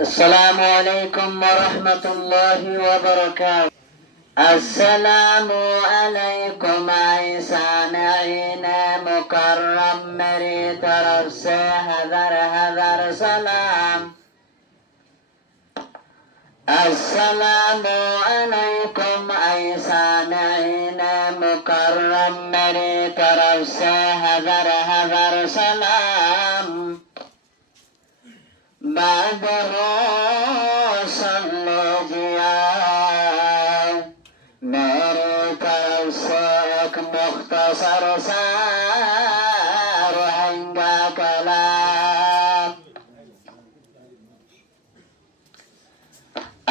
السلام عليكم ورحمة الله وبركاته. السلام عليكم أي سامعين مكرم मेरी तरफ से हज़ार हज़ार सलाम. السلام عليكم أي سامعين مكرم मेरी तरफ से हज़ार हज़ार सलाम. बादलो सुन लीजिए मेरी तरफ से एक मुख्तसर सा रहेगा कलाम.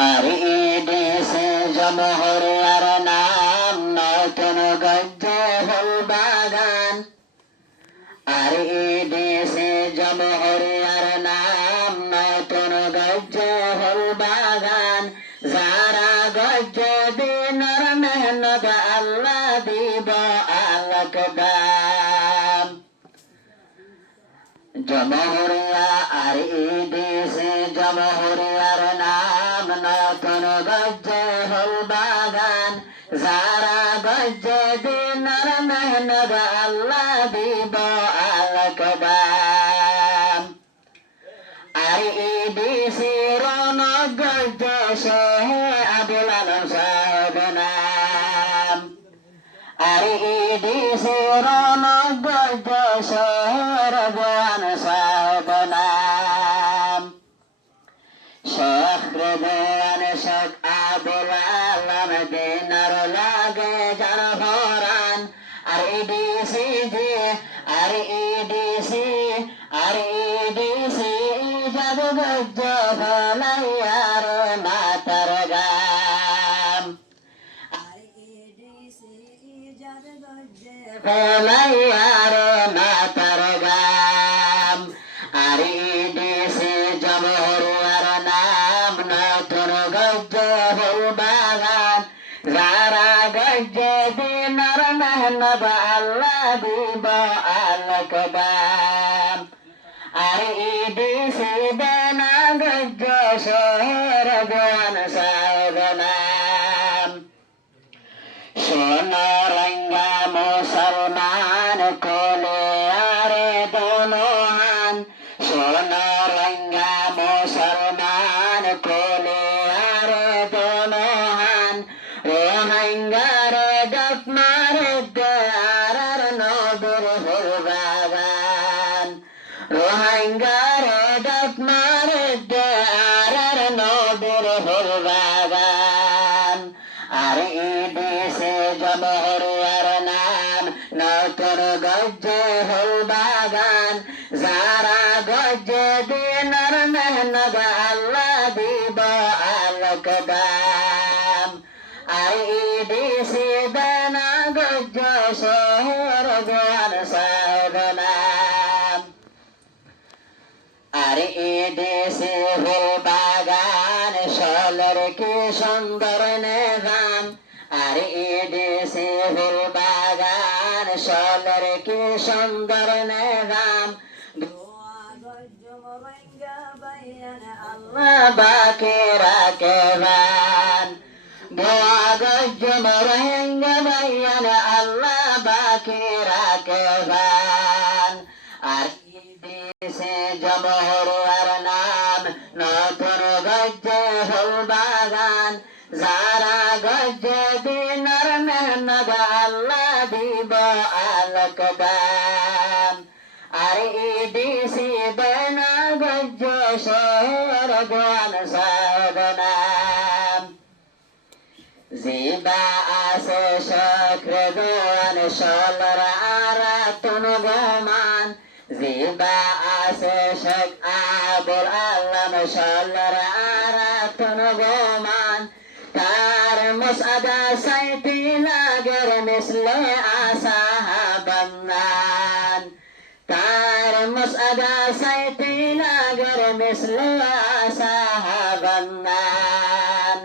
आरईडी से जमहुरियार नाम नতুন গদ্যে ফুল বাগান. आरईडी से जमहुरियार नाम नতুন গদ্যে ফুল বাগান. যারা গদ্যে দিনের মেহনত আল্লাহ দিব আলোক দান. জমহুরিয়া আরईडी से জমহুরিয়ার নাম নতুন গদ্যে ফুল বাগান. যারা গদ্যে দিনের মেহনত আল্লাহ দিব আলোক দান. आरईडी রৌনক গদ্য সে আবুল আলম সাহেব নাম. आरईडी রৌনক গদ্য সে রজওয়ান সাহেব নাম. শেখ রেজওয়ান শেখ আবুল আলম দিনার লাগে যার ভরান. आरईडी জাদু গদ্য ফলাইয়ার মাতার গাম. ফলাইয়ার মাতার গাম. आरईडी জমহুরিয়ার নাম নতুন গদ্য ফুল বাগান. যারা গদ্যে দিনের মেহনত আল্লাহ দিব আলোক দান. आरईडी বেনা গদ্য শহর রজওয়ান সাহেব নাম. সোনারঙ্গা মুসলমান কোলে আরে দোনোহান. সোনারঙ্গা মুসলমান কোলে আরে দোনোহান. রোহিঙ্গার ডাক মারে আর নদীর ফুল বাগান. রোহিঙ্গার ডাক মারে আর নদীর ফুল বাগান. आरईडी জমহুরিয়ার নাম নতুন গদ্যে ফুল বাগান. যারা গদ্যে দিনের মেহনত আল্লাহ দিব আলোক দান. आरईडी বেনা গদ্য শহর রজওয়ান সাহেব নাম. आरईडी ফুল বাগান শোলের কি সুন্দর নিজাম. आरईडी ফুল বাগান শোলের কি সুন্দর নিজাম. আল্লাহ বাকি রাখে বান. ধোয়া গজ্য রোহিঙ্গা বাইয়ান আল্লাহ বাকি রাখে বান. आरईडी জমহুরিয়ার নাম নতুন গদ্যে ফুল বাগান. যারা গদ্যে দিনের মেহনত আল্লাহ দিব আলোক দান. आरईडी বেনা গদ্য শহর রজওয়ান সাহেব নাম. জিবা আছে শেখ রেজওয়ান শোলার আরাতুন গোমান. জিবা আছে শেখ আবুল আলম শোলার আরাতুন গোমান. তার মুসআদা সাইতি লাগের মিসলে আসাহাবান্নান. তার মুসআদা সাইতি লাগের মিসলে আসাহাবান্নান.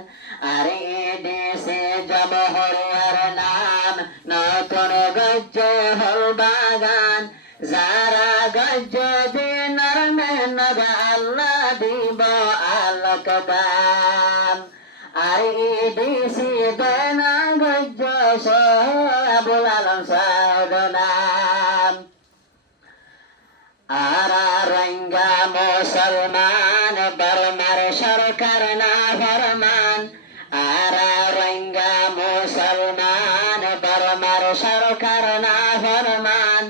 आरईडी জমহুরিয়ার নাম নতুন গদ্যে ফুল বাগান. যারা গদ্যে দিনের মেহনত আল্লাহ দিব আলোক দান আর ইডিসি বেনা গজ্জ আবুল আলম সাধনাম আরা রঙ্গা মুসলমান বর্মার সরকার না ফরমান আরা রঙ্গা মুসলমান বর্মার সরকার না ফরমান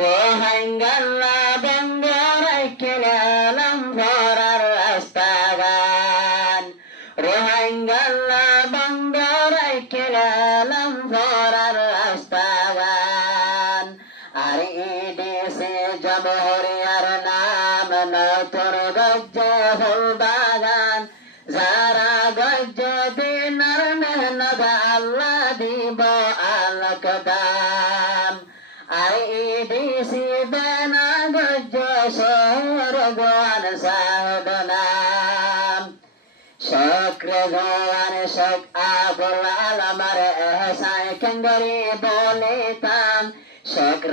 রোহিঙ্গা বন্ধ রাখলাম ভরার রাস্তাগান রোহিঙ্গা বন্ধ রাখলাম ভরার রাস্তাগান আর ইডিসি জমহরিয়ার নাম নতুন গজ্জ ফুল বাগান যারা গজ্জ দিনার মেহনত আল্লাহ দিব আলোক দাম আর ইডিসি বেনা গজ্জ সরগন সাধনাম শক্র গোয়ান শক আবুল আলমার এহসান কেঙ্গরি বলিতাম শক্র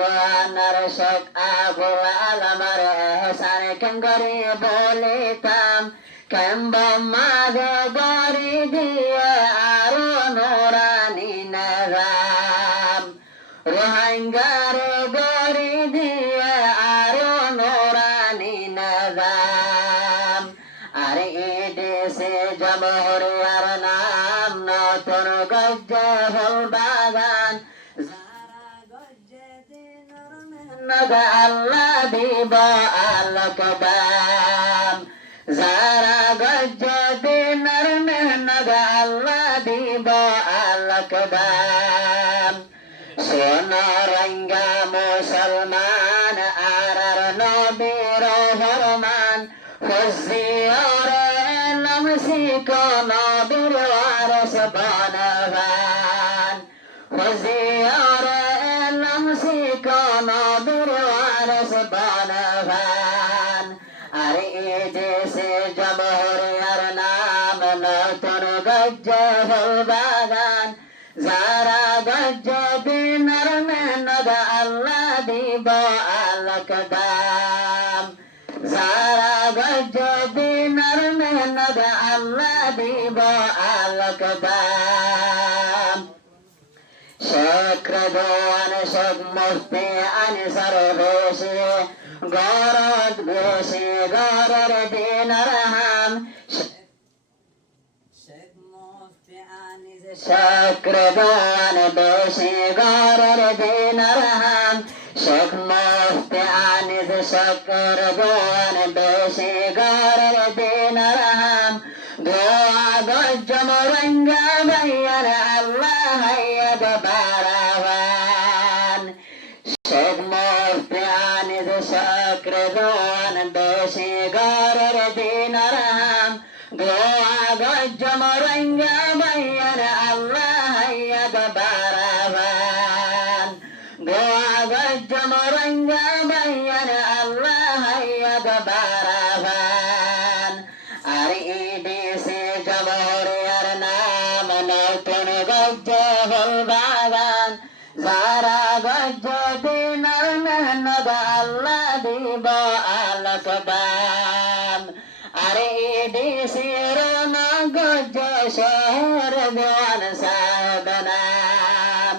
গোয়ানার শক আবুল আলমার এহসান কেঙ্গরি বলিতাম কেম্ব মাগ গরি দিয়ে আরো নোরানি নাম রোহিঙ্গার গরি দিয়ে আরো নোরানি নাম আর ইডিসি জমহরিয়ার নাম নতুন গজ্জ ফুল বাগান যারা গজ্জ দিনার মেহনত আল্লাহ দিব আলোক দাম যারা গজ্জ দিনার মেহনত আল্লাহ দিব আলোক দাম সোনা রঙ্গা মুসলমান আর নবীর ফরমান খুশিয়ার নমসিক নবীর ওয়ারিস বনবান খুশিয়ার নমসিক নবীর ওয়ারিস বনবান আর ইডিসি জমহরিয়ার নাম নতুন গজ্জ ফুল বাগান যারা গজ্জ দিনার মেহনত আল্লাহ দিব আলোক দাম যারা গজ্জ দিনার মেহনত আল্লাহ দিব আলোক দাম শক্র গোয়ান শক মুফতি আনসার বেশি গরদ বেশি গরর দিনার হাম শক্র গোয়ান বেশি গরর দিনার হাম শক মুফতি আনিস শক্র গোয়ান বেশি গরর দিনার হাম গোয়া গজ্জ মরঙ্গা ভাইয়ার আল্লাহ হাইয়াদ বারাবান শক মুফতি আনিস শক্র গোয়ান বেশি গরর দিনার হাম গোয়া গজ্জ মরঙ্গা ভাইয়ার আল্লাহ হাইয়াদ বারাবান গোয়া গজ্জ মরঙ্গা ভাইয়ার আল্লাহ হাইয়াদ বারাবান আর ইডিসি জমহরিয়ার নাম নতুন গজ্জ ফুল বাগান যারা গজ্জ দিনার মেহনত আল্লাহ দিব আলোক দাম আর ইডিসি রোনা গজ্জ শহর গোয়ান সাধনাম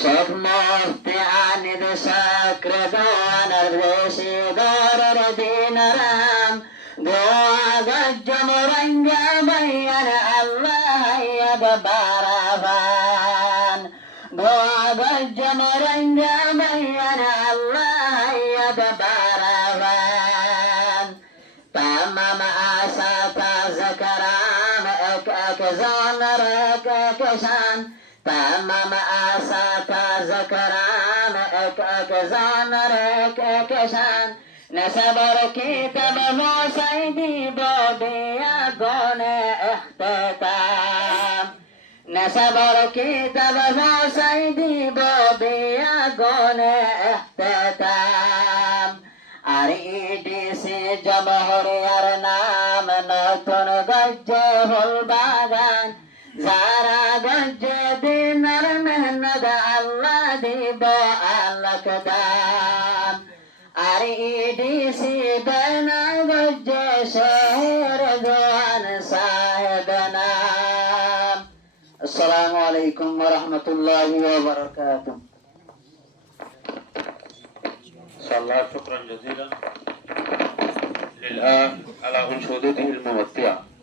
শক মুফতি আনিস শক্র গোয়ান বেশি গরর দিনার হাম গোয়া গজ্জ মরঙ্গা ভাইয়ার আল্লাহ হাইয়াদ বারাবান গোয়া গজ্জ মরঙ্গা ভাইয়ার আল্লাহ হাইয়াদ বারাবান তামাম আশা তাজ কারাম এক এক জানার এক এক শান তামাম আশা তাজ কারাম এক এক জানার এক এক শান নসবর কিতাব মোসাইদি বদিয়া গনে ইখতিতাম নসবর কিতাব মোসাইদি বদিয়া গনে ইখতিতাম আর ইডিসি জমহরিয়ার নাম নতুন গজ্জ ফুল বাগান যারা গজ্জ দিনার মেহনত আল্লাহ দিব আলোক দাম আর ইডিসি বেনা شهر رضوان صاحبنا السلام عليكم ورحمة الله وبركاته. الله شكرا جزيلا للآن على أنشودته الممتعة.